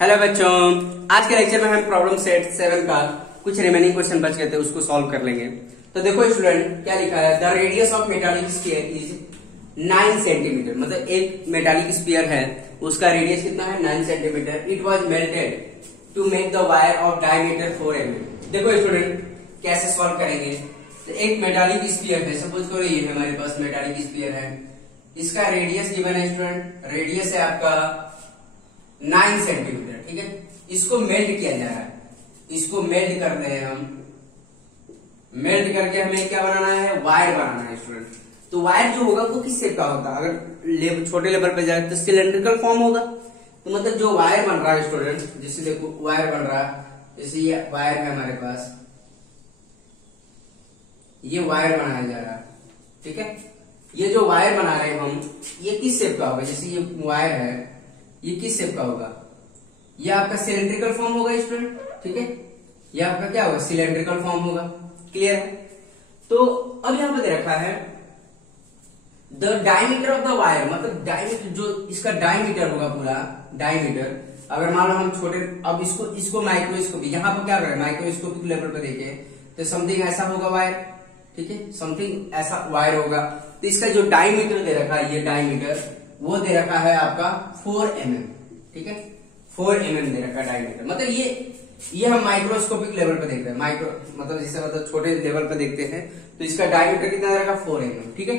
Hello बच्चों, आज के लेक्चर में हम प्रॉब्लम सेट 7 का कुछ रिमेनिंग क्वेश्चन बच गए थे, उसको सॉल्व कर लेंगे। तो देखो स्टूडेंट, क्या लिखा है, the radius of metallic sphere is 9 centimetre. मतलब एक मेटालिक स्फीयर है, उसका रेडियस कितना है, 9 centimetre. It was melted to make the wire of diameter 4 mm। देखो स्टूडेंट, कैसे सॉल्व करेंगे। तो एक मेटालिक स्फीयर है, सपोज करो ये हमारे पास मेटालिक स्फीयर है, इसका रेडियस गिवन है स्टूडेंट, रेडियस है आपका 9 सेंटीमीटर, ठीक है। इसको मेल्ट किया जा रहा है, इसको मेल्ट करते हैं हम। मेल्ट करके हमें क्या बनाना है, वायर बनाना है स्टूडेंट। तो वायर जो होगा वो किस शेप का होगा, अगर छोटे लेवल पे जाए तो सिलेंड्रिकल फॉर्म होगा। तो मतलब जो वायर बन रहा है स्टूडेंट, जैसे देखो वायर बन रहा है, जैसे ये वायर है हमारे पास, ये वायर बनाया जा रहा है, ठीक है। ये जो वायर बना रहे हैं हम, ये किस शेप का होगा, जैसे ये वायर है, ये किस शेप का होगा, ये आपका सिलेंड्रिकल फॉर्म होगा स्टूडेंट, ठीक है। ये आपका क्या होगा, सिलेंड्रिकल फॉर्म होगा। क्लियर है। तो अब यहां पर दे रखा है the diameter of the wire, मतलब डायमीटर, जो इसका डायमीटर होगा पूरा डायमीटर। अगर मान लो हम छोटे, अब इसको माइक्रोस्कोप, यहां पर क्या करें, माइक्रोस्कोपिक लेवल पर देखें तो समथिंग ऐसा होगा वायर, ठीक है, समथिंग ऐसा वायर होगा। तो इसका जो डायमीटर दे रखा है, ये डायमीटर वो दे रखा है आपका 4 mm, ठीक है। 4 mm दे रखा है डायमीटर। मतलब ये हम माइक्रोस्कोपिक लेवल पे देखते हैं, माइक्रो मतलब जिसे मतलब छोटे लेवल पे देखते हैं। तो इसका डायमीटर कितना दे रखा है, 4 mm, ठीक है।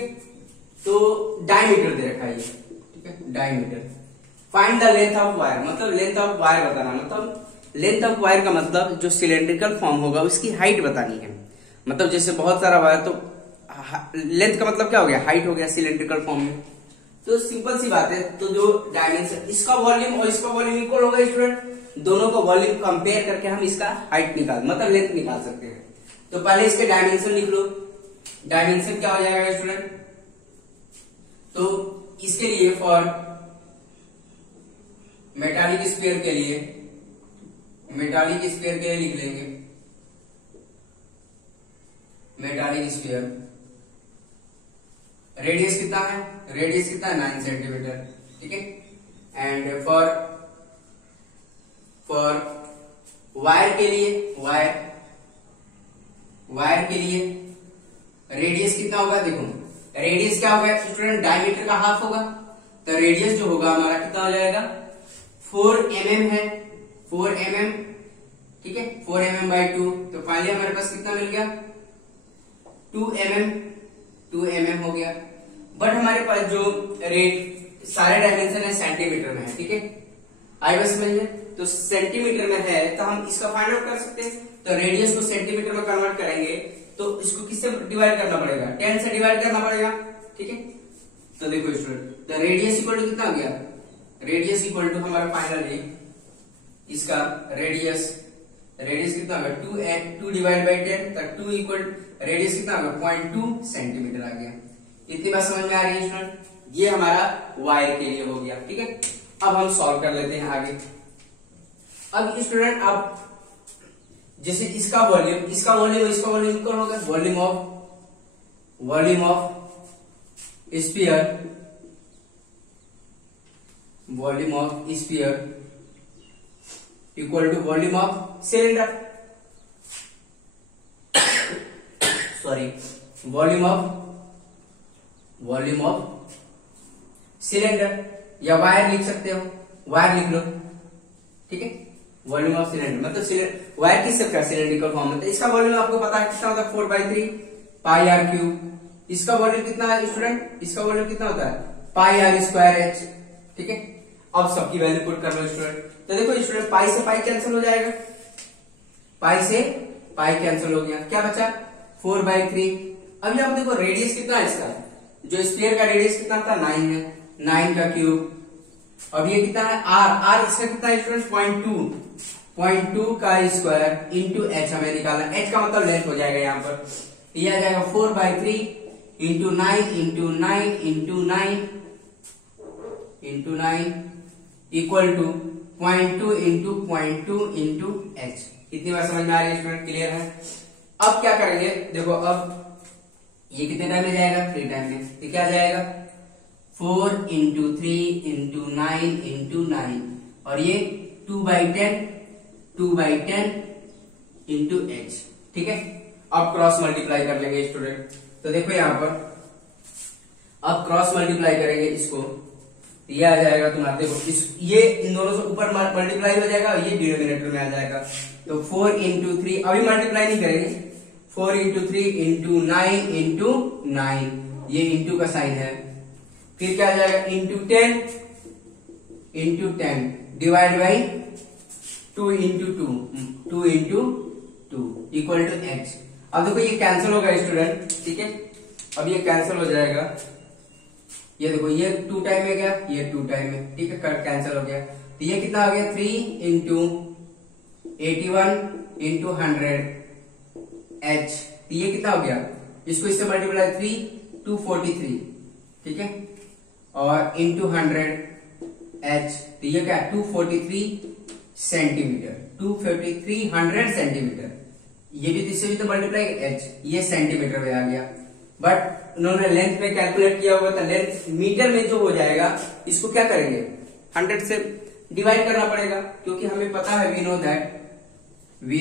तो डायमीटर दे रखा है ये, ठीक है, diameter. Find the length of wire, मतलब लेंथ ऑफ वायर बताना, मतलब लेंथ ऑफ वायर का मतलब जो सिलेंड्रिकल फॉर्म होगा उसकी हाइट बतानी है। मतलब जैसे बहुत सारा वायर, तो लेंथ का मतलब क्या हो गया, हाइट हो गया सिलेंड्रिकल फॉर्म में। तो सिंपल सी बात है। तो जो डायमेंशन, इसका वॉल्यूम और इसका वॉल्यूम इक्वल होगा स्टूडेंट, दोनों का वॉल्यूम कंपेयर करके हम इसका हाइट निकाल, मतलब लेंथ निकाल सकते हैं। तो पहले इसके डायमेंशन लिख लो। डायमेंशन क्या हो जाएगा स्टूडेंट, तो इसके लिए फॉर मेटालिक स्फीयर के लिए, मेटालिक स्फीयर के लिए लिख लेंगे मेटालिक स्फीयर, रेडियस कितना है, रेडियस कितना है, 9 सेंटीमीटर, ठीक है। एंड फॉर वायर के लिए, वायर के लिए रेडियस कितना होगा, देखो रेडियस क्या होगा स्टूडेंट, डायमीटर का हाफ होगा। तो रेडियस जो होगा हमारा कितना हो जाएगा, 4 mm है, 4 mm, ठीक है, 4 mm by 2। तो फाइनली हमारे पास कितना मिल गया, 2 mm हो गया। बट हमारे पास जो सारे डायमेंशन है सेंटीमीटर में है, ठीक है, आई बस में। तो सेंटीमीटर में है तो हम इसका फाइंड आउट कर सकते हैं। तो रेडियस को सेंटीमीटर में कन्वर्ट करेंगे तो इसको किससे डिवाइड करना पड़ेगा, 10 से डिवाइड करना पड़ेगा, ठीक है। तो देखो स्टूडेंट, तो रेडियस इक्वल टू कितना हो गया, रेडियस इक्वल टू हमारा फाइनली इसका रेडियस कितना होगा, 2 डिवाइड बाई 10, तक 2 इक्वल रेडियस कितना होगा, 0.2 सेंटीमीटर आ गया। इतनी बात समझ में आ रही है स्टूडेंट। ये हमारा वायर के लिए हो गया, ठीक है। अब हम सॉल्व कर लेते हैं आगे। अब स्टूडेंट, अब जैसे इसका वॉल्यूम इसका वॉल्यूम इक्वल होगा volume of sphere equal to volume of cylinder, sorry, volume of cylinder, या वायर लिख सकते हो, वायर लिख लो, ठीक है। वॉल्यूम ऑफ सिलेंडर मतलब वायर किस शेप का, सिलेंड्रिकल फॉर्म में। तो इसका वॉल्यूम आपको पता है कितना होता है, 4/3 पाई आर क्यूब। इसका वॉल्यूम कितना है स्टूडेंट, इसका वॉल्यूम कितना होता है, पाई आर स्क्वायर एच, ठीक है। अब सबकी वैल्यू पुट कर लो स्टूडेंट। तो देखो स्टूडेंट, पाई से पाई कैंसिल हो जाएगा, पाई से पाई कैंसिल हो गया, क्या बचा, 4/3। अभी आप देखो रेडियस कितना है इसका, जो स्फीयर का रेडियस कितना था, 9 है, 9 का क्यूब। अब ये कितना है, आर इसका कितना है स्टूडेंट, 0.2 का स्क्वायर इंटू एच हमें निकालना, एच का मतलब लेंथ हो जाएगा यहाँ पर। ये आ जाएगा 4/3 into 9 into 9 into 9 into 9 equal to 0.2 into 0.2 into H. इतनी बार समझ में आ रही है स्टूडेंट, क्लियर है। अब क्या करेंगे, देखो अब ये कितने टाइम में जाएगा, 3 टाइम में। ये क्या जाएगा, 4 इंटू 3 इंटू 9 इंटू 9 और ये 2/10 इंटू h। ठीक है, अब क्रॉस मल्टीप्लाई कर लेंगे स्टूडेंट। तो देखो यहाँ पर अब क्रॉस मल्टीप्लाई करेंगे इसको, ये आ जाएगा तुम्हारा, देखो ये इन दोनों से ऊपर मल्टीप्लाई हो जाएगा और ये डिनोमिनेटर में आ जाएगा। तो 4 इंटू 3, अभी मल्टीप्लाई नहीं करेंगे, 4 इंटू 3 इंटू 9 इंटू 9, ये इंटू का साइन है। फिर क्या आ जाएगा, into 10 divide by 2 into 2 into 2 equal to h। अब देखो ये कैंसिल होगा स्टूडेंट, ठीक है, अब ये कैंसिल हो जाएगा, ये देखो ये 2 टाइम में गया, ये 2 टाइम में, ठीक है, कैंसिल हो गया। तो ये कितना आ गया, 3 इंटू 81 इंटू 100 h। तो ये कितना हो गया, इसको इससे मल्टीप्लाई 3 243, ठीक है, और इंटू 100 h। तो ये क्या, 243 सेंटीमीटर, 243 सेंटीमीटर। ये भी इससे भी तो मल्टीप्लाई h, ये सेंटीमीटर में आ गया। बट उन्होंने लेंथ में कैलकुलेट किया होगा, तो लेंथ मीटर में जो हो जाएगा, इसको क्या करेंगे, 100 से डिवाइड करना पड़ेगा, क्योंकि हमें पता है, we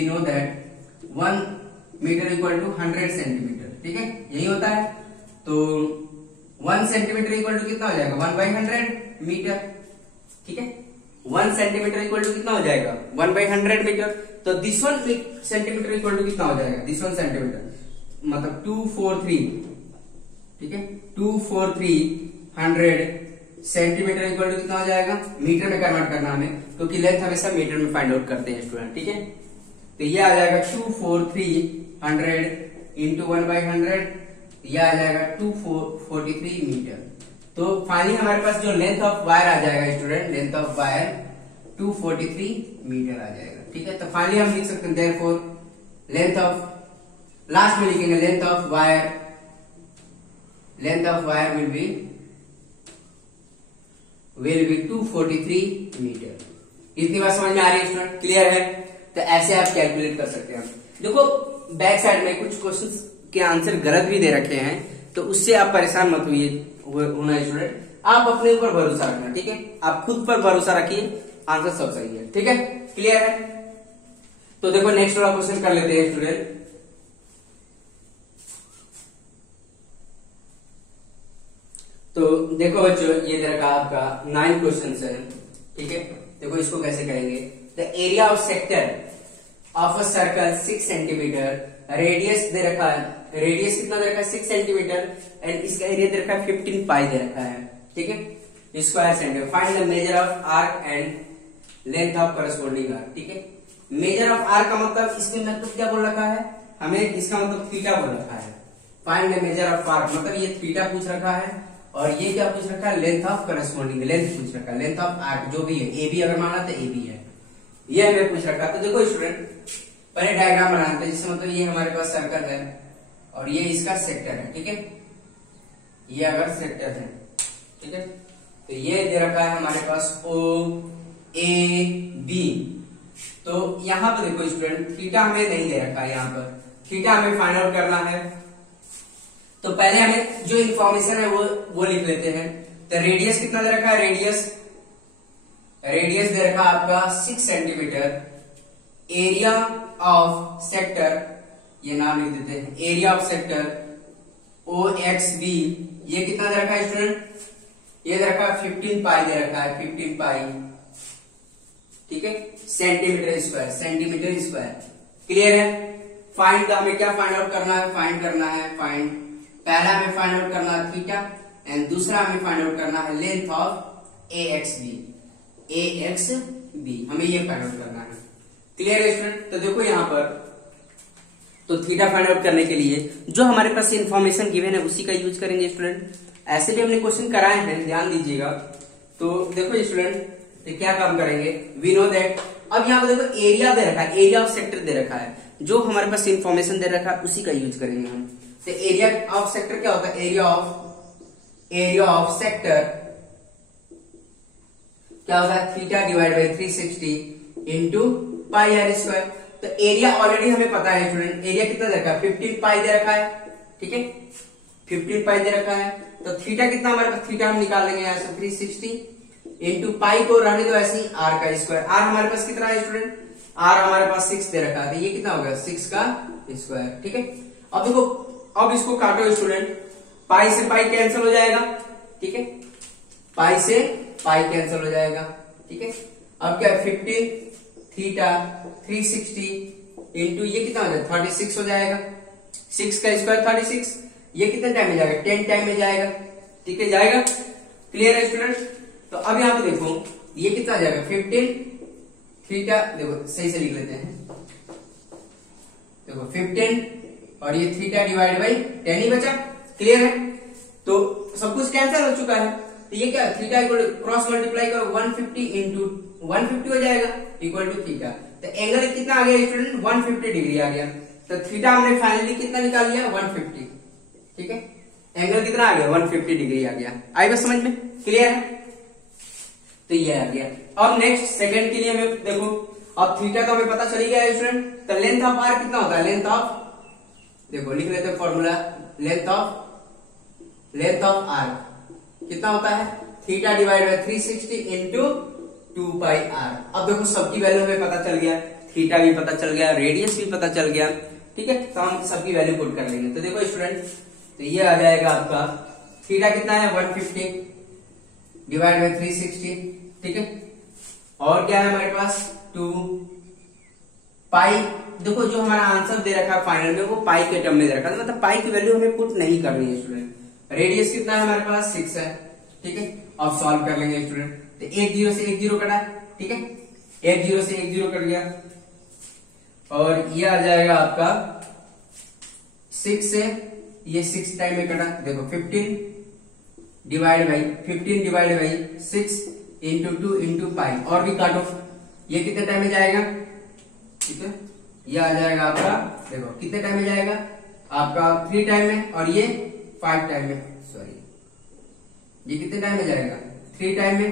know that 1 metre equal to 100 centimetre, ठीक है, यही होता है। तो 1 सेंटीमीटर इक्वल टू कितना हो जाएगा, 1/100 मीटर, ठीक है, 1 सेंटीमीटर इक्वल टू कितना हो जाएगा, 1/100 मीटर। तो दिस 1 सेंटीमीटर इक्वल टू कितना हो जाएगा, दिस 1 सेंटीमीटर मतलब 243, ठीक है, 243 सेंटीमीटर इक्वल टू कितना हो जाएगा, मीटर में कन्वर्ट करना हमें, क्योंकि लेंथ हमेशा मीटर में फाइंड आउट करते हैं स्टूडेंट, ठीक है। तो ये आ जाएगा 243 इंटू 1/100, यह आ जाएगा 243 मीटर। तो फाइनली हमारे पास जो लेंथ ऑफ वायर आ जाएगा student, length of wire 243 metre आ जाएगा, ठीक है। तो फाइनली हम लिख सकते हैं देयरफॉर लेंथ ऑफ, लास्ट में लिखेंगे length of wire will be 243 metre. इतनी बात समझ में आ रही है स्टूडेंट, क्लियर है। तो ऐसे आप कैलकुलेट कर सकते हैं। देखो बैक साइड में कुछ क्वेश्चंस के आंसर गलत भी दे रखे हैं, तो उससे आप परेशान मत होना स्टूडेंट, आप अपने ऊपर भरोसा रखना, ठीक है, आप खुद पर भरोसा रखिए, आंसर सब सही है, ठीक है, क्लियर है। तो देखो नेक्स्ट वाला क्वेश्चन कर लेते हैं स्टूडेंट। तो देखो बच्चों, ये दे रखा आपका 9 क्वेश्चन है, ठीक है। देखो इसको कैसे करेंगे, the area of sector of a circle 6 centimetre, radius दे रखा है, रेडियस कितना दे रखा है 6 सेंटीमीटर, एंड इसका एरिया दे रखा है 15 पाई दे रखा है, ठीक है, square centimetre. Find the measure of arc and length of corresponding arc, ठीक है। मेजर ऑफ आर्क का मतलब, इसमें मतलब क्या बोल रखा है हमें, इसका मतलब थीटा बोल रखा है। Find the measure of arc मतलब ये थीटा पूछ रखा है, और ये क्या पूछ रखा है, लेंथ ऑफ करस्पॉन्डिंग, लेंथ पूछ रखा है, लेंथ ऑफ आर्क जो भी है, ए बी अगर माना तो ए बी है, ये हमें पूछ रखा है। तो देखो स्टूडेंट पहले डायग्राम बनाते हैं, जिससे मतलब ये हमारे पास सर्कल है और ये इसका सेक्टर है, ठीक है, ये अगर सेक्टर है, ठीक है, तो ये दे रखा है हमारे पास ओ ए बी। तो यहां पर देखो स्टूडेंट थीटा हमें नहीं दे रखा है, यहाँ पर थीटा हमें फाइंड आउट करना है। तो पहले हमें जो इंफॉर्मेशन है वो लिख लेते हैं। तो रेडियस कितना दे रखा है, रेडियस दे रखा आपका 6 सेंटीमीटर, एरिया ऑफ सेक्टर, ये नाम लिख देते हैं, area of sector O X B, ये कितना दे रखा है स्टूडेंट, ये दे रखा है 15 पाई दे रखा है, 15 पाई, ठीक है, सेंटीमीटर स्क्वायर, क्लियर है। फाइंड हमें क्या फाइंड आउट करना है, पहला हमें फाइंड आउट करना है थीटा, एंड दूसरा हमें फाइंड आउट करना है length of A X B, हमें ये फाइंड आउट करना है, क्लियर है स्टूडेंट। तो देखो यहाँ पर, तो थीटा फाइंड आउट करने के लिए जो हमारे पास इंफॉर्मेशन गिवन है उसी का यूज करेंगे स्टूडेंट। ऐसे भी हमने क्वेश्चन कराए हैं, ध्यान दीजिएगा। तो देखो स्टूडेंट तो क्या काम करेंगे, वी नो दैट, अब यहाँ पर देखो एरिया दे रखा है, एरिया ऑफ सेक्टर दे रखा है, जो हमारे पास इंफॉर्मेशन दे रखा है उसी का यूज करेंगे हम। तो एरिया ऑफ सेक्टर क्या होता है, एरिया ऑफ सेक्टर क्या होता है, theta divide by 360 into pi R square. तो एरिया ऑलरेडी हमें पता है स्टूडेंट, एरिया कितना दे रखा है, 15 पाई दे रखा है, ठीक है, 15 पाई दे रखा है। तो थीटा कितना हमारे पास, थीटा हम निकाल लेंगे यहाँ से 360 इंटू पाई को रहने दो ऐसे ही आर का स्क्वायर। आर हमारे पास कितना है स्टूडेंट, आर हमारे पास 6 दे रखा है, तो ये कितना हो गया 6 का स्क्वायर। ठीक है, अब देखो अब इसको काटो स्टूडेंट, पाई से पाई कैंसिल हो जाएगा। ठीक है, पाई से पाई कैंसिल हो जाएगा। ठीक है, अब क्या 15 थीटा 360 इंटू ये कितना हो जाएगा 36 हो जाएगा। 6 का स्क्वायर 36, ये कितने टाइम में जाएगा 10 टाइम में जाएगा। ठीक है, जाएगा। क्लियर है स्टूडेंट। तो अब यहाँ पे देखो ये कितना आ जाएगा 15 थीटा, देखो सही से लिख लेते हैं, देखो 15 और ये थीटा डिवाइड बाई 10 ही बचा। क्लियर है, तो सब कुछ कैंसिल हो चुका है। तो ये क्या थीटा इक्वल क्रॉस मल्टीप्लाई करो 150 इंटू 150 हो जाएगा इक्वल टू थीटा। तो एंगल कितना आ गया स्टूडेंट 150 डिग्री आ गया। तो थीटा हमने फाइनली कितना निकाल लिया 150। ठीक है, एंगल कितना आ गया 150 डिग्री आ गया। आई बस समझ में, क्लियर है। तो ये आ गया। अब नेक्स्ट सेकंड के लिए हमें देखो, अब थीटा तो हमें पता चल गया है स्टूडेंट। तो लेंथ ऑफ आर्क कितना होता है, लेंथ ऑफ, देखो लिख लेते हैं फॉर्मूला, लेंथ ऑफ आर्क कितना होता है theta divide by 360 into 2 pi R. अब देखो सबकी वैल्यू हमें पता चल गया, थीटा भी पता चल गया, रेडियस भी पता चल गया। ठीक है, तो हम सबकी वैल्यू पुट कर लेंगे। तो देखो स्टूडेंट, तो ये आ जाएगा आपका थीटा कितना है 150 डिवाइड बाय 360। ठीक है, और क्या है हमारे पास 2 पाई। देखो जो हमारा आंसर दे रखा है फाइनल में वो पाई के टर्म में दे रखा है, मतलब पाई की वैल्यू हमें पुट नहीं करनी है स्टूडेंट। रेडियस कितना है हमारे पास 6 है। ठीक है, अब सॉल्व कर लेंगे स्टूडेंट। तो 1 0 से 1 0 कटा। ठीक है, 1 0 से 1 0 कट गया और ये आ जाएगा आपका 6 से ये 6 टाइम में कटा। देखो 15 divide by 6 into 2 into pi, और भी काटो, ये कितने टाइम में जाएगा। ठीक है, ये आ जाएगा आपका, देखो कितने टाइम में जाएगा आपका 3 टाइम में, और ये 5 टाइम में, सॉरी ये कितने टाइम में जाएगा 3 टाइम में।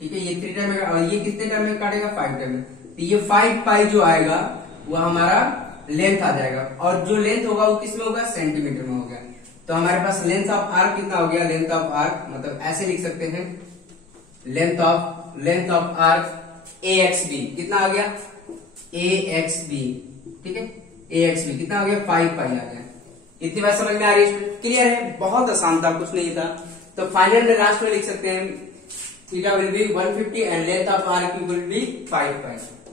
ठीक है, ये 3 टाइम में, और ये कितने टाइम में काटेगा 5 टाइम में। तो ये 5 पाई जो आएगा वो हमारा लेंथ आ जाएगा, और जो लेंथ होगा वो किस में होगा सेंटीमीटर में होगा। तो हमारे पास लेंथ ऑफ आर्क कितना हो गया, लेंथ ऑफ आर्क मतलब ऐसे लिख सकते हैं, लेंथ ऑफ आर्क AXB कितना आ गया AXB। ठीक है, AXB कितना आ गया 5 पाई आ गया। इतनी बात समझ में आ रही है, क्लियर है, बहुत आसान था, कुछ नहीं था। तो फाइनल में लास्ट में लिख सकते हैं theta will be 150 and length of arc will be 5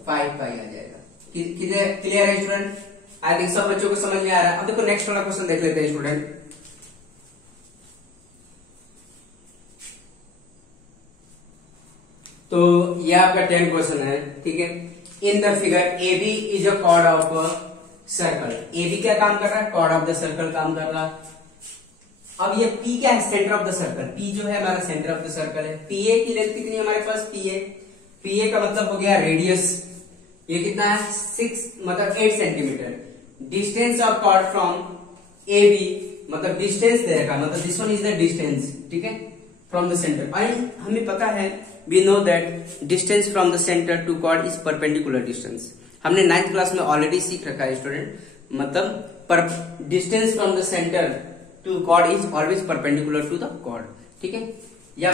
पाई आ जाएगा। क्लियर है स्टूडेंट, आई थिंक सब बच्चों को समझ में आ रहा है। अब देखो नेक्स्ट वाला क्वेश्चन देख लेते हैं स्टूडेंट। तो ये आपका 10 क्वेश्चन है। ठीक है, in the figure AB is a cord of circle. AB क्या काम कर रहा है, कॉर्ड ऑफ द सर्कल काम कर रहा है। अब ये P क्या है, centre of the circle. P जो है हमारा सेंटर ऑफ द सर्कल है। PA की लेंथ कितनी है हमारे पास, PA का मतलब हो गया रेडियस, ये कितना है 6 मतलब 8 centimetre. Distance of chord from AB मतलब डिस्टेंस दे रखा, मतलब this one is the distance. ठीक है, फ्रॉम द सेंटर। हमें पता है, we know that distance from the centre to chord is perpendicular distance. हमने 9th क्लास में ऑलरेडी सीख रखा है स्टूडेंट, मतलब distance from the centre to chord is always perpendicular to the chord. ठीक है, या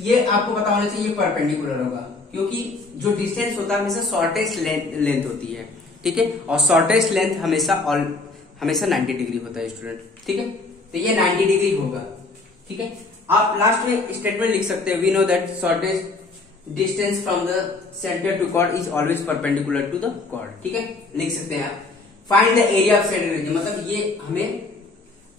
ये आपको पता होना चाहिए परपेंडिकुलर होगा, क्योंकि जो डिस्टेंस होता है हमेशा शॉर्टेस्ट लेंथ होती है। ठीक है, और शॉर्टेस्ट लेंथ हमेशा 90 डिग्री होता है स्टूडेंट। ठीक है, तो ये 90 डिग्री होगा। ठीक है, आप लास्ट में स्टेटमेंट लिख सकते हैं, we know that shortest distance from the centre to chord is always perpendicular to the chord. ठीक है, लिख सकते हैं आप। Find the area of centre region, मतलब ये हमें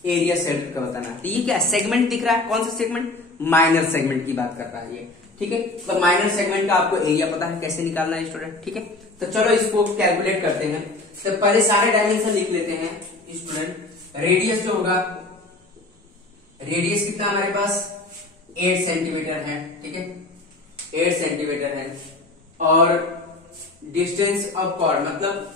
एरिया सेट का बताना है। तो ये क्या सेगमेंट दिख रहा है, कौन सा सेगमेंट, माइनर सेगमेंट की बात कर रहा है ये। ठीक है, तो माइनर सेगमेंट का आपको एरिया पता है कैसे निकालना है स्टूडेंट। ठीक है, तो चलो इसको कैलकुलेट करते हैं। तो पहले सारे डायमेंशन लिख लेते हैं स्टूडेंट। रेडियस जो होगा, रेडियस कितना हमारे पास 8 सेंटीमीटर है। ठीक है, 8 सेंटीमीटर है। और डिस्टेंस ऑफ कॉर्ड मतलब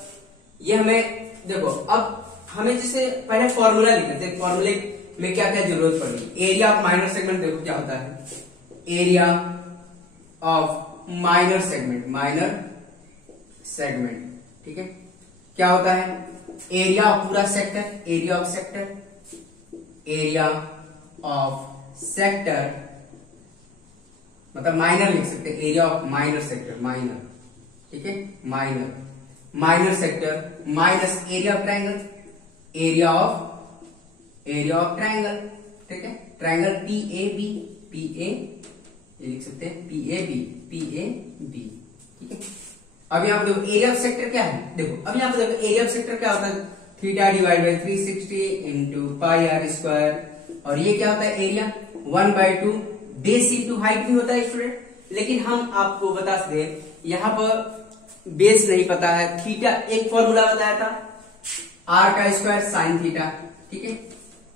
ये हमें देखो, अब हमें जैसे पहले फॉर्मूला लिख लेते हैं, फॉर्मूले में क्या क्या जरूरत पड़ेगी। एरिया ऑफ माइनर सेगमेंट देखो क्या होता है, एरिया ऑफ माइनर सेगमेंट। ठीक है, क्या होता है, एरिया ऑफ पूरा सेक्टर, एरिया ऑफ सेक्टर मतलब माइनर लिख सकते हैं, area of minor sector, minor, ठीक है, minor sector minus area of triangle, area of triangle, ठीक है, ट्रायंगल PAB, ये लिख सकते हैं PAB, ठीक है। अब यहाँ पे देखो एरिया ऑफ सेक्टर क्या है, देखो अब यहाँ पे देखो एरिया ऑफ सेक्टर क्या होता है, theta divide by 360 into pi R square, और ये क्या होता है एरिया 1/2 बेस इंटू हाइट भी होता है स्टूडेंट। लेकिन हम आपको बता दें यहाँ पर बेस नहीं पता है, थीटा एक फॉर्मूला बताया था आर का स्क्वायर साइन थीटा, ठीक है,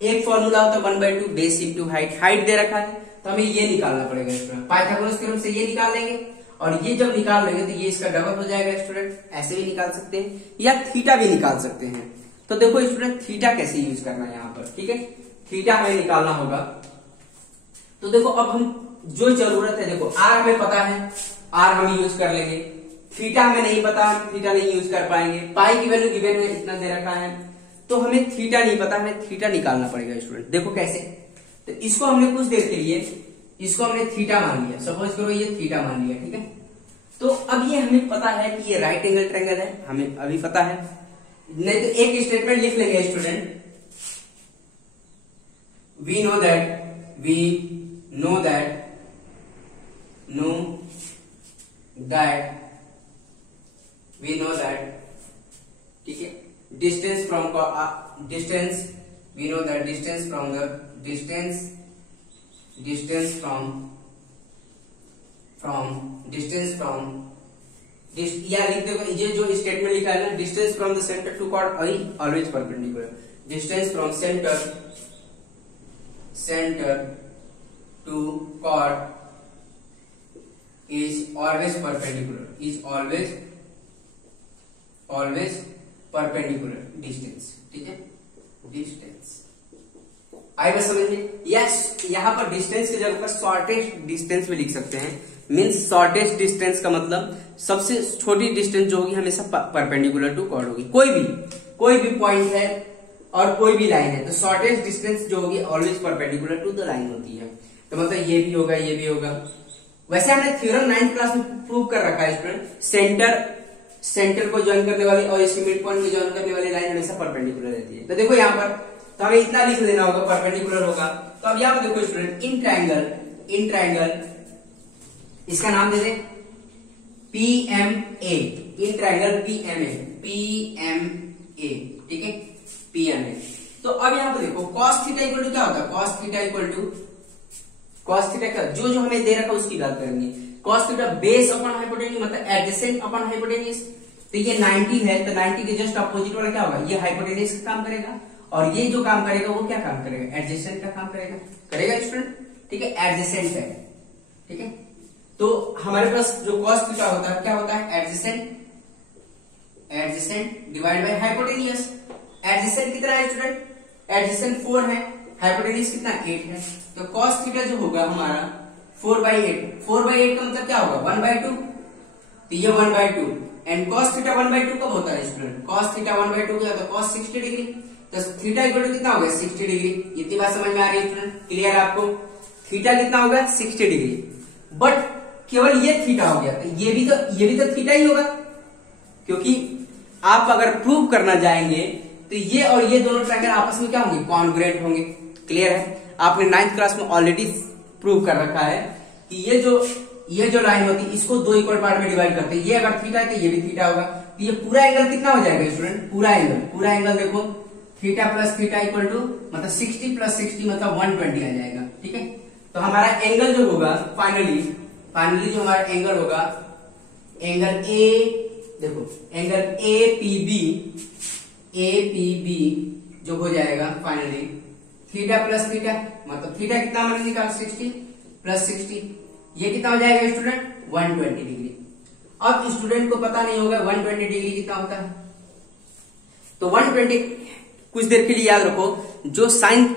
एक फॉर्मूला होता है 1/2 बेस इंटू हाइट दे रखा है, तो हमें ये निकालना पड़ेगा स्टूडेंट। पाइथागोरस थ्योरम से ये निकाल लेंगे, और ये जब निकाल लेंगे तो ये इसका डबल हो जाएगा स्टूडेंट, ऐसे भी निकाल सकते हैं या थीटा भी निकाल सकते हैं। तो देखो स्टूडेंट थीटा कैसे यूज करना है यहाँ पर, ठीक है, थीटा हमें निकालना होगा। तो देखो अब हम जो जरूरत है, देखो आर हमें पता है, आर हम यूज कर लेंगे, थीटा हमें नहीं पता, थीटा नहीं यूज कर पाएंगे, पाई की वैल्यू गिवन है इतना दे रखा है, तो हमें थीटा नहीं पता, हमें थीटा निकालना पड़ेगा स्टूडेंट। देखो कैसे, तो इसको हमने कुछ देर के लिए इसको हमने थीटा मान लिया, सपोज करो ये थीटा मान लिया, ठीक है। तो अब ये हमें पता है कि ये राइट एंगल ट्रायंगल है, हमें अभी पता है, नहीं तो एक स्टेटमेंट लिख लेंगे स्टूडेंट, we know that ठीक है, distance from या लिख दो, ये जो स्टेटमेंट लिखा है ना, distance from the centre to chord always perpendicular, distance from centre to chord is always perpendicular distance, ठीक है, डिस्टेंस आई बस समझ में। यस, यहाँ पर डिस्टेंस की जगह पर शॉर्टेस्ट डिस्टेंस भी लिख सकते हैं, मीन्स शॉर्टेस्ट डिस्टेंस का मतलब सबसे छोटी डिस्टेंस जो होगी हमेशा परपेंडिकुलर टू कॉर्ड होगी। कोई भी पॉइंट है और कोई भी लाइन है, तो शॉर्टेस्ट डिस्टेंस जो होगी always perpendicular to the line होती है, तो मतलब ये भी होगा, ये भी होगा। वैसे हमने थ्योरम 9th क्लास में प्रूव कर रखा है स्टूडेंट, सेंटर को ज्वाइन करने वाली और इसके मिड पॉइंट को ज्वाइन करने वाली लाइन हमेशा परपेंडिकुलर रहती है। तो देखो यहाँ पर तो हमें इतना लिख लेना होगा, परपेंडिकुलर होगा। तो अब यहाँ पर देखो स्टूडेंट, इन ट्रायंगल इसका नाम दे दें PMA, इन ट्रायंगल PMA, ठीक है, PMA। तो अब यहाँ पर देखो cos थीटा इक्वल टू क्या होता है, cos थीटा क्या, जो हमें दे रखा उसकी बात करेंगे। cos theta base upon hypotenuse मतलब एडजेसेंट अपॉन हाइपोटेन्यूज, तो ये 90 है, तो 90 के जस्ट अपोजिट वाला क्या होगा, ये हाइपोटेन्यूज का काम करेगा, और ये जो काम करेगा वो क्या काम करेगा, एडजेसेंट का काम करेगा स्टूडेंट, ठीक है, एडजेसेंट है, ठीक है। तो हमारे पास जो cos थीटा होता है क्या होता है, adjacent divide by hypotenuse. Adjacent कितना है स्टूडेंट, एडजेसेंट 4 है, हाइपोटेन्यूज कितना 8 है, तो cos थीटा जो होगा हमारा 4/8 का मतलब क्या होगा 1/2, तो ये 1/2 एंड cos थीटा 1/2 कब होता है स्टूडेंट, cos थीटा 1/2 क्या होता है, cos 60 डिग्री, तो थीटा इक्वल टू कितना होगा 60 डिग्री। इतनी बात समझ में आ रही है स्टूडेंट, क्लियर आपको, थीटा कितना होगा 60 डिग्री, बट केवल ये थीटा हो गया, तो ये भी तो थीटा ही होगा, क्योंकि आप अगर प्रूव करना जाएंगे तो ये और ये दोनों ट्रायंगल आपस में क्या होंगे, कॉन्ग्रुएंट होंगे। क्लियर है, आपने 9th क्लास में ऑलरेडी प्रूव कर रखा है कि ये जो लाइन होती है इसको 2 इक्वल पार्ट में डिवाइड करते हैं, ये अगर थीटा है तो ये भी थीटा होगा, तो ये पूरा एंगल कितना हो जाएगा स्टूडेंट, पूरा एंगल देखो theta plus theta equal to मतलब 60 प्लस 60 मतलब 120 आ जाएगा, ठीक है। तो हमारा एंगल जो होगा फाइनली जो हमारा एंगल होगा, एंगल ए, देखो एंगल APB जो हो जाएगा फाइनली थीटा प्लस थीटा, मतलब थीटा कितना मैंने निकाला 60 प्लस 60, ये कितना हो जाएगा स्टूडेंट 120 डिग्री। अब स्टूडेंट को पता नहीं होगा 120 डिग्री कितना होता है, तो 120 कुछ देर के लिए याद रखो, जो साइन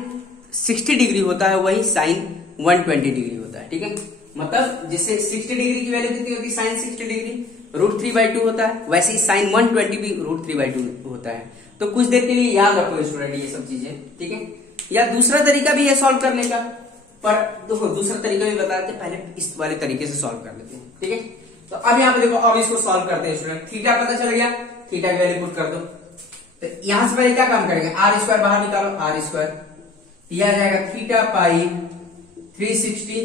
60 डिग्री होता है वही साइन 120 डिग्री होता है, ठीक है। मतलब जैसे 60 डिग्री की वैल्यू कितनी होती है, साइन 60 डिग्री √3/2 होता है, वैसे ही साइन 120 भी √3/2 होता है। तो कुछ देर के लिए याद रखो स्टूडेंट ये सब चीजें, ठीक है। या दूसरा तरीका भी है सॉल्व करने का, पर देखो दूसरा तरीका भी बता देते, पहले इस वाले तरीके से सॉल्व कर लेते हैं, ठीक है। तो अब यहाँ पे देखो, अब इसको सॉल्व करते हैं स्टूडेंट। थीटा पता चल गया, थीटा की वैल्यू पुट कर दो। तो यहां से पहले क्या काम करेंगे, आर स्क्वायर बाहर निकालो, आर स्क्वायर यह आ जाएगा थीटा पाई 360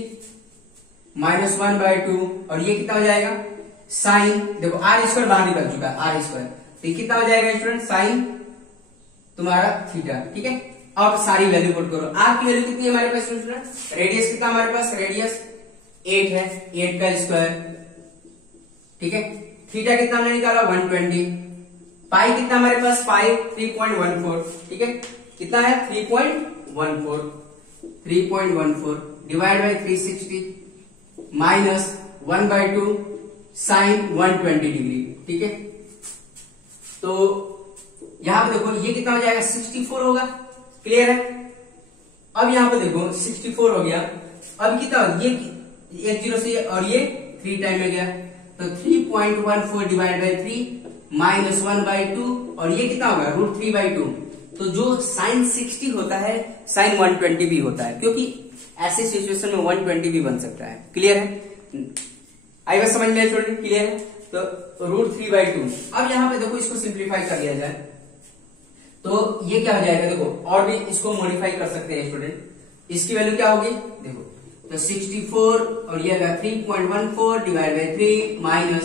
माइनस 1/2, और ये कितना हो जाएगा साइन, देखो आर स्क्वायर बाहर निकल चुका है, आर स्क्वायर, तो ये कितना हो जाएगा स्टूडेंट साइन तुम्हारा थीटा, ठीक है। अब सारी वैल्यू पुट करो। आर की वैल्यू कितनी है हमारे पास स्टूडेंट, रेडियस कितना हमारे पास, रेडियस 8 है, 8 का स्क्वायर, ठीक है। थीटा कितना हमने निकाला 120, पाई कितना हमारे पास, पाई 3.14, ठीक है, कितना है 3.14 divide by 360 minus 1/2 sine 120 degree, ठीक है। तो यहां पे देखो ये कितना हो जाएगा 64 होगा, क्लियर है। अब यहां पे देखो 64 हो गया, अब कितना ये 1 0 से और ये 3 टाइम में गया, तो 3.14 डिवाइड बाई 3 माइनस 1/2, और ये कितना होगा √3/2। तो जो साइन 60 होता है साइन 120 भी होता है, क्योंकि ऐसे सिचुएशन में 120 भी बन सकता है, क्लियर है। आई बात समझ में स्टूडेंट, क्लियर है। तो √3/2। अब यहां पे देखो इसको सिंप्लीफाई कर लिया जाए तो ये क्या हो जाएगा, देखो और भी इसको मॉडिफाई कर सकते हैं स्टूडेंट। इसकी वैल्यू क्या होगी, देखो तो 64 और ये 3.14 डिवाइड बाई 3 माइनस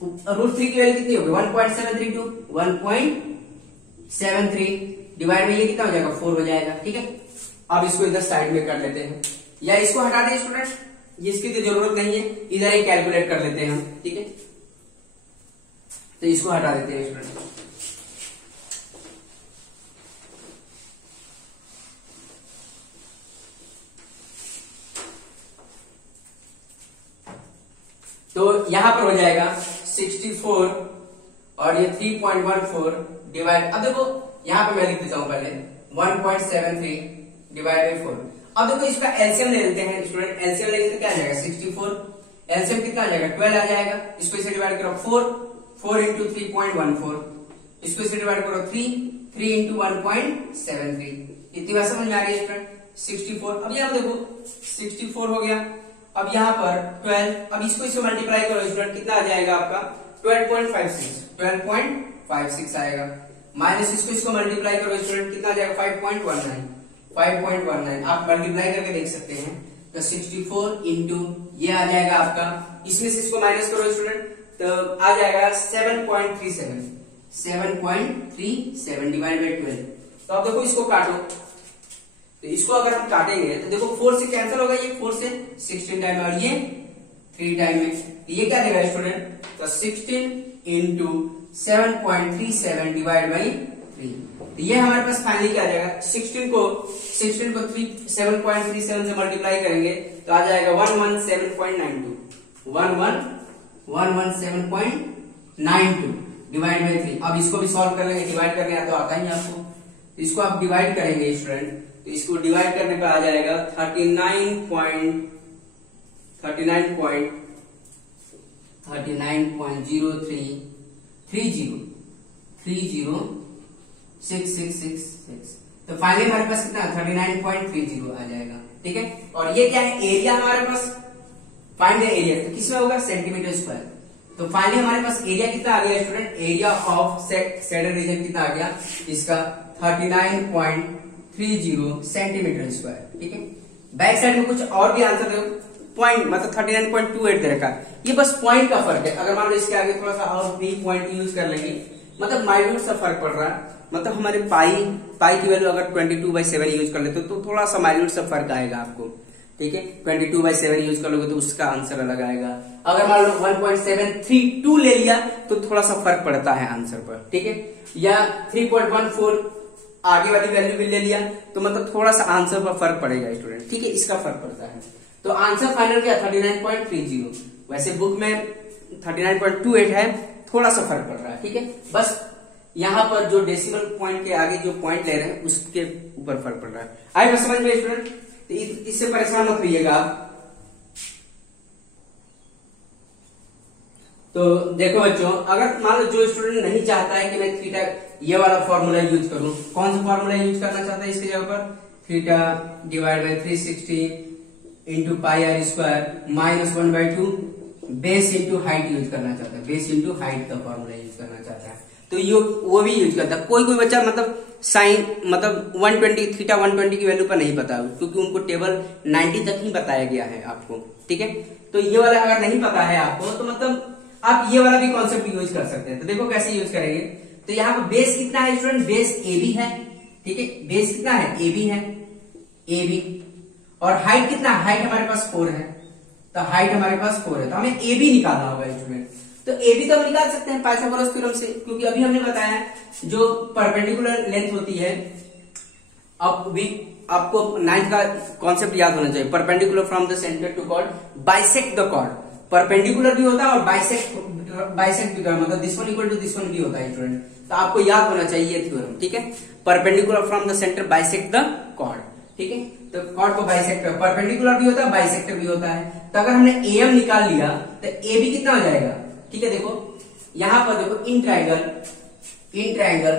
√3 की वैल्यू कितनी होगी 1.732, 1.73 डिवाइड में ये कितना हो जाएगा 4 हो जाएगा, ठीक है। अब इसको इधर साइड में कर लेते हैं, या इसको हटा दें स्टूडेंट, इसकी तो जरूरत नहीं है, इधर ही कैलकुलेट कर लेते हैं हम, ठीक है। तो इसको हटा देते हैं स्टूडेंट। तो यहां पर हो जाएगा 64 और ये 3.14 डिवाइड, अब देखो यहां पे मैं लिख देता हूं पहले 1.73 डिवाइड बाई 4। अब देखो इसका एलसीएम ले लेते हैं स्टूडेंट, एलसीएम लेंगे तो क्या आ जाएगा 64, एलसीएम कितना आ जाएगा 12 आ जाएगा। इसको इसे डिवाइड करो 4 इंटू 3.14, इसको इसे डिवाइड करो 3 इंटू 1.73। इतनी बात समझ में आ रही है स्टूडेंट, 64। अब यहाँ देखो 64 हो गया, अब यहाँ पर 12, अब इसको इससे मल्टीप्लाई करो स्टूडेंट, कितना आ जाएगा आपका 12.56 आएगा, माइनस इसको मल्टीप्लाई करो स्टूडेंट, कितना आ जाएगा 5.19। आप मल्टीप्लाई करके देख सकते हैं, तो 64 इंटू ये आ जाएगा आपका, इसमें से इसको माइनस करो स्टूडेंट, तो आ जाएगा 7.37 डिवाइड बाई 12। तो अब देखो इसको काटो, तो इसको अगर हम काटेंगे तो देखो 4 से कैंसिल होगा, ये 4 से 16 टाइम और ये 3 टाइम में, ये क्या देगा स्टूडेंट, तो 16 इंटू 7.37 डिवाइड बाई 3। तो ये हमारे पास फाइनली क्या आ जाएगा, 16 को 7.37 से मल्टीप्लाई करेंगे तो आ जाएगा 117.92 डिवाइड बाई 3। अब इसको भी सॉल्व कर लेंगे, डिवाइड करने तो आता ही आपको, तो इसको आप डिवाइड करेंगे स्टूडेंट, तो इसको डिवाइड करने पर आ जाएगा 39.303666। तो फाइनली हमारे पास कितना 39.30 आ जाएगा, ठीक है। और ये क्या है, एरिया हमारे पास, फाइंड द एरिया, तो किसमें होगा सेंटीमीटर स्क्वायर। तो फाइनली हमारे पास एरिया कितना आ गया student, area of shaded region कितना आ गया इसका 39.30 सेंटीमीटर स्क्वायर, ठीक है। बैक साइड में कुछ और भी आंसर दो, पॉइंट मतलब 39.28 दे रखा, ये बस पॉइंट का फर्क है। अगर मान लो इसके आगे थोड़ा सा और भी पॉइंट यूज कर लेंगे, मतलब माइन्यूट सा फर्क पड़ रहा है, मतलब हमारे पाई की वैल्यू अगर 22/7 यूज कर लेते तो थोड़ा सा माइन्यूट सा फर्क आएगा आपको, ठीक है। 22/7 यूज कर लोगे तो उसका आंसर अलग आएगा। अगर मान लो 1.732 ले लिया तो थोड़ा सा फर्क पड़ता है आंसर पर, ठीक है। या 3.14 आगे वाली वैल्यू भी ले लिया तो मतलब थोड़ा सा आंसर पर फर्क पड़ेगा स्टूडेंट, ठीक है, इसका फर्क पड़ता है। तो आंसर फाइनल क्या 39.30, वैसे बुक में 39.28 है, थोड़ा सा फर्क पड़ रहा है, ठीक है। बस यहाँ पर जो डेसिमल पॉइंट के आगे जो पॉइंट ले रहे हैं उसके ऊपर फर्क पड़ रहा है। आए बस समझ में स्टूडेंट, तो इससे परेशान मत रहिएगा आप। तो देखो बच्चों, अगर मान लो जो स्टूडेंट नहीं चाहता है कि मैं थीटा ये वाला फॉर्मूला यूज करूं, कौन सा फॉर्मूला यूज करना चाहता है इसकी जगह पर, theta divide by 360 into pi R square minus 1/2 base into height use करना चाहता है, बेस इंटू हाइट का फॉर्मूला यूज करना चाहता है, तो ये वो भी यूज करता है। कोई कोई बच्चा मतलब साइन मतलब 120 थीटा 120 की वैल्यू पर नहीं पता, क्योंकि उनको टेबल 90 तक ही बताया गया है आपको, ठीक है। तो ये वाला अगर नहीं पता है आपको तो मतलब आप ये वाला भी कॉन्सेप्ट यूज कर सकते हैं। तो देखो कैसे यूज करेंगे, तो यहाँ पर बेस कितना है स्टूडेंट, बेस ए बी है, ठीक है, बेस कितना है ए बी है, ए बी, और हाइट कितना, हाइट हमारे पास 4 है, तो हाइट हमारे पास 4 है, तो हमें ए बी निकालना होगा स्टूडेंट। तो ए बी तो हम निकाल सकते हैं पाइथागोरस थ्योरम से, क्योंकि अभी हमने बताया जो परपेंडिकुलर लेंथ होती है, अब भी आपको 9th का कॉन्सेप्ट याद होना चाहिए, perpendicular from the centre to chord bisect the chord, perpendicular भी होता है और बाइसेक्ट भी कर, मतलब this one equal to this one भी होता है स्टूडेंट, तो आपको याद होना चाहिए ये थ्योरम, ठीक है। Perpendicular from the centre bisect the chord, ठीक है, तो कॉर्ड को बाइसेक्ट कर, परपेंडिकुलर भी होता है बाइसेक्टर भी होता है। तो अगर हमने एम निकाल लिया तो ए बी कितना हो जाएगा, ठीक है। देखो यहां पर देखो इन ट्रायंगल,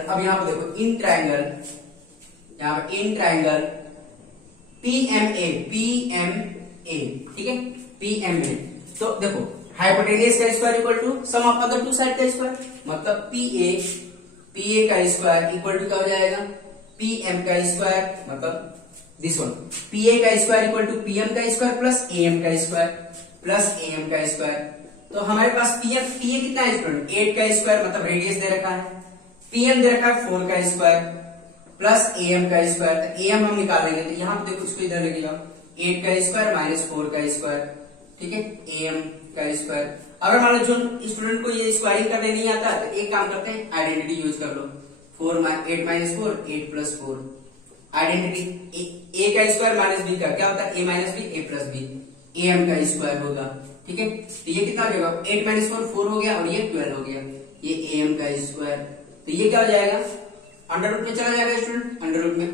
अब यहां पर देखो इन ट्रायंगल, यहां पर इन ट्रायंगल पीएमए, ठीक है, पीएमए, तो देखो हाइपोटेनियस का square equal to sum of other two side का स्क्वायर, मतलब पीए का स्क्वायर इक्वल टू क्या हो जाएगा, पीएम का स्क्वायर, मतलब दिस वन, पीए का स्क्वायर इक्वल टू पीएम का स्क्वायर प्लस एएम का स्क्वायर, तो हमारे पास पीए कितना है स्टूडेंट, 8 का स्क्वायर, मतलब रेडियस दे रखा है, पीएम दे रखा है 4 का स्क्वायर प्लस एएम का स्क्वायर, तो एएम हम निकालेंगे, तो यहां पर देखो इसको इधर लगेगा 8 का स्क्वायर माइनस 4 का स्क्वायर, ठीक है, एएम का स्क्वायर। अगर मान लो जो स्टूडेंट को ये स्क्वायरिंग करने नहीं आता तो एक काम करते हैं, आइडेंटिटी यूज कर लो, 8 माइनस 4 8 प्लस 4, आइडेंटिटी ए का स्क्वायर माइनस बी का क्या होता है, ए माइनस बी ए प्लस बी, एम का स्क्वायर होगा, ठीक है। तो ये कितना हो जाएगा, 8 माइनस 4 4 हो गया, और ये 12 हो गया, ये एम का स्क्वायर, तो ये क्या हो जाएगा, अंडर रूट में चला जाएगा स्टूडेंट, अंडर रूट में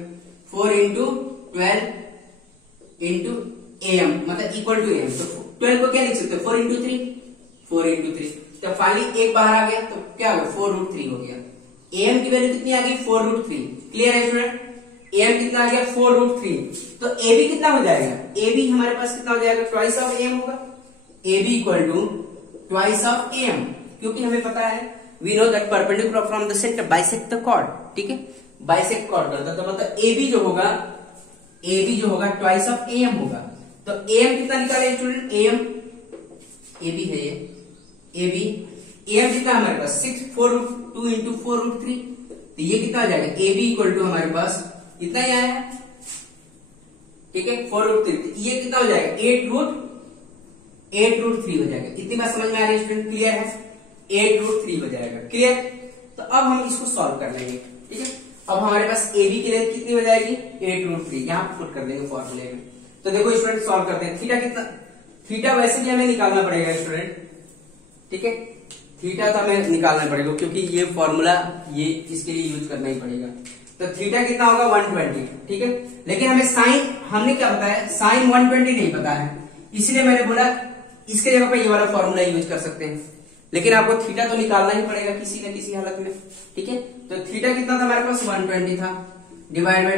4 इंटू 12 इंटू एम, मतलब इक्वल टू एम, तो 12 को क्या लिख सकते हैं, 4 इंटू 3, तो फाइनली एक बाहर आ गया, तो क्या होगा 4√3 हो गया। एम की वैल्यू कितनी आ गई, 4√3, क्लियर है स्टूडेंट, एम कितना आ गया 4√3, तो ए बी कितना हो जाएगा, ए बी हमारे पास कितना हो जाएगा, ट्वाइस ऑफ एम होगा, A B equal to twice of M, क्योंकि हमें पता है we know that perpendicular from the centre bisect the chord, ठीक है, बाइसेक्ट कॉर्ड करता, तो मतलब ए बी जो होगा ट्वाइस ऑफ एम होगा। तो एम कितना निकाले स्टूडेंट, एम ए बी है ये, ए बी एम कितना हमारे पास 6/2 इंटू 4√3, तो ये कितना आ जाएगा, ए बी इक्वल टू हमारे पास इतना ही आया है, ठीक है, 4√3, ये कितना हो जाएगा 8√3 हो जाएगा। इतनी बात समझ में आ रही है स्टूडेंट, क्लियर है, 8√3 हो जाएगा, क्लियर। तो अब हम इसको सॉल्व कर लेंगे, ठीक है। अब हमारे पास ए बी की लेंथ कितनी हो जाएगी, 8√3, यहां पुट कर देंगे फॉर्मूले में। तो देखो स्टूडेंट सॉल्व करते हैं, थीटा कितना, थीटा वैसे भी हमें निकालना पड़ेगा स्टूडेंट, ठीक है, थीटा तो हमें निकालना पड़ेगा क्योंकि ये फॉर्मूला ये इसके लिए यूज करना ही पड़ेगा। तो थीटा कितना होगा 120, ठीक है, लेकिन हमें साइन, हमने क्या बताया, साइन 120 नहीं पता है, इसलिए मैंने बोला इसके जगह पर ये वाला फॉर्मूला यूज कर सकते हैं, लेकिन आपको थीटा तो निकालना ही पड़ेगा किसी न किसी हालत में, ठीक है। तो थीटा कितना था हमारे पास 120 था, divide by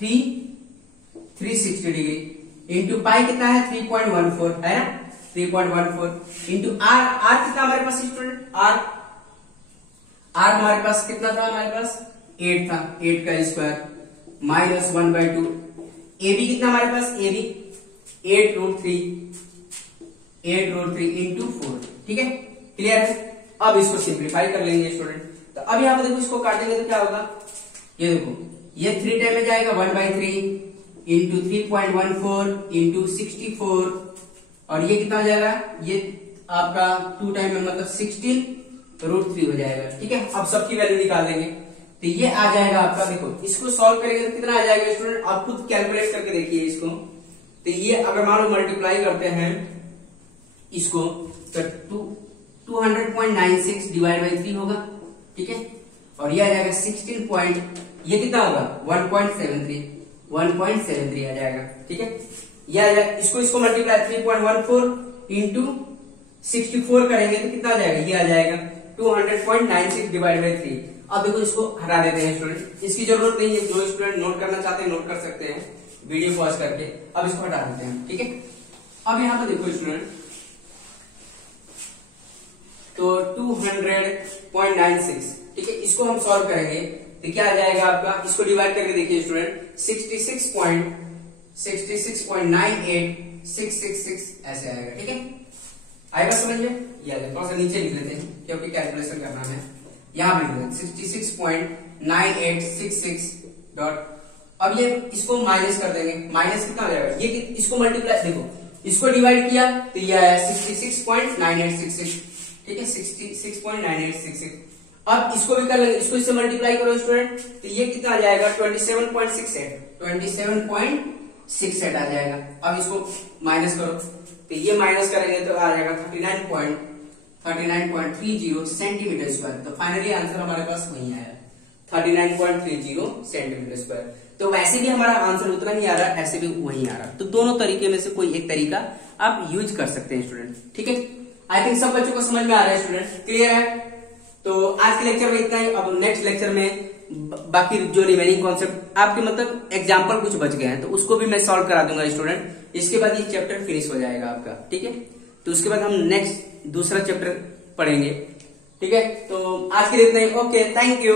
360 degree into pi कितना है 3.14 है ना, 3.14 इंटू आर कितना हमारे पास स्टूडेंट, आर हमारे पास कितना था, हमारे पास 8 था, 8 का स्क्वायर माइनस 1/2, ए बी कितना हमारे पास, ए बी 8√3 इंटू 4, ठीक है, क्लियर है। अब इसको सिंप्लीफाई कर लेंगे स्टूडेंट, तो अब यहां पर देखो इसको काटेंगे तो क्या होगा, ये देखो ये 3 टाइम में जाएगा 1/3 इंटू 3.14 इंटू 64, और ये कितना हो जाएगा, ये आपका 2 टाइम में मतलब 16√3 हो जाएगा, ठीक है। अब सबकी वैल्यू निकाल देंगे, तो ये आ जाएगा आपका, देखो इसको सॉल्व करेंगे तो कितना आ जाएगा स्टूडेंट, आप खुद कैलकुलेट करके देखिए इसको। तो ये अगर मान लो मल्टीप्लाई करते हैं इसको तो 200.96 डिवाइड बाई 3 होगा, ठीक है, और ये आ जाएगा 16 ये कितना होगा 1.73 आ जाएगा, ठीक है। ये आ जाएगा, इसको मल्टीप्लाई 3.14 इंटू 64 करेंगे तो कितना आ जाएगा, ये आ जाएगा 200.96 डिवाइड बाई 3। अब देखो इसको हटा देते हैं स्टूडेंट, इसकी जरूरत नहीं है, जो स्टूडेंट नोट करना चाहते हैं नोट कर सकते हैं। वीडियो पॉज करके। अब इसको हटा देते हैं, ठीक है। अब यहाँ पे देखो स्टूडेंट, तो 200.96, ठीक है, इसको हम सॉल्व करेंगे तो क्या आ जाएगा आपका, इसको डिवाइड करके देखिए स्टूडेंट, 66.98666 ऐसे आएगा, ठीक है। आएगा समझ में? ये थोड़ा सा नीचे लिख लेते हैं क्योंकि कैलकुलेशन करना है। यहाँ पे लिख लेते 66.9866 डॉट। अब ये इसको माइनस कर देंगे, माइनस कितना हो जाएगा, ये इसको मल्टीप्लाई, देखो इसको डिवाइड किया तो ये आया 66.9866, ठीक है, 66.9866। अब इसको भी कर लेंगे, इसको इससे मल्टीप्लाई करो स्टूडेंट, तो ये कितना आ जाएगा 27.68 आ जाएगा। अब इसको माइनस करो, तो ये माइनस करेंगे तो आ जाएगा 39.30 सेंटीमीटर स्क्वायर। तो फाइनली आंसर हमारे पास वही आया, 39.30 सेंटीमीटर स्क्वायर। तो वैसे भी हमारा आंसर उतना ही आ रहा है, ऐसे भी वही आ रहा है। तो दोनों तरीके में से कोई एक तरीका आप यूज कर सकते हैं स्टूडेंट, ठीक है। आई थिंक सब बच्चों को समझ में आ रहा है स्टूडेंट, क्लियर है। तो आज के लेक्चर में इतना ही। अब नेक्स्ट लेक्चर में बाकी जो रिमेनिंग कॉन्सेप्ट आपके मतलब एग्जाम्पल कुछ बच गए हैं तो उसको भी मैं सॉल्व करा दूंगा स्टूडेंट। इसके बाद ये चैप्टर फिनिश हो जाएगा आपका, ठीक है। तो उसके बाद हम नेक्स्ट दूसरा चैप्टर पढ़ेंगे, ठीक है। तो आज के लिए इतना ही, ओके, थैंक यू।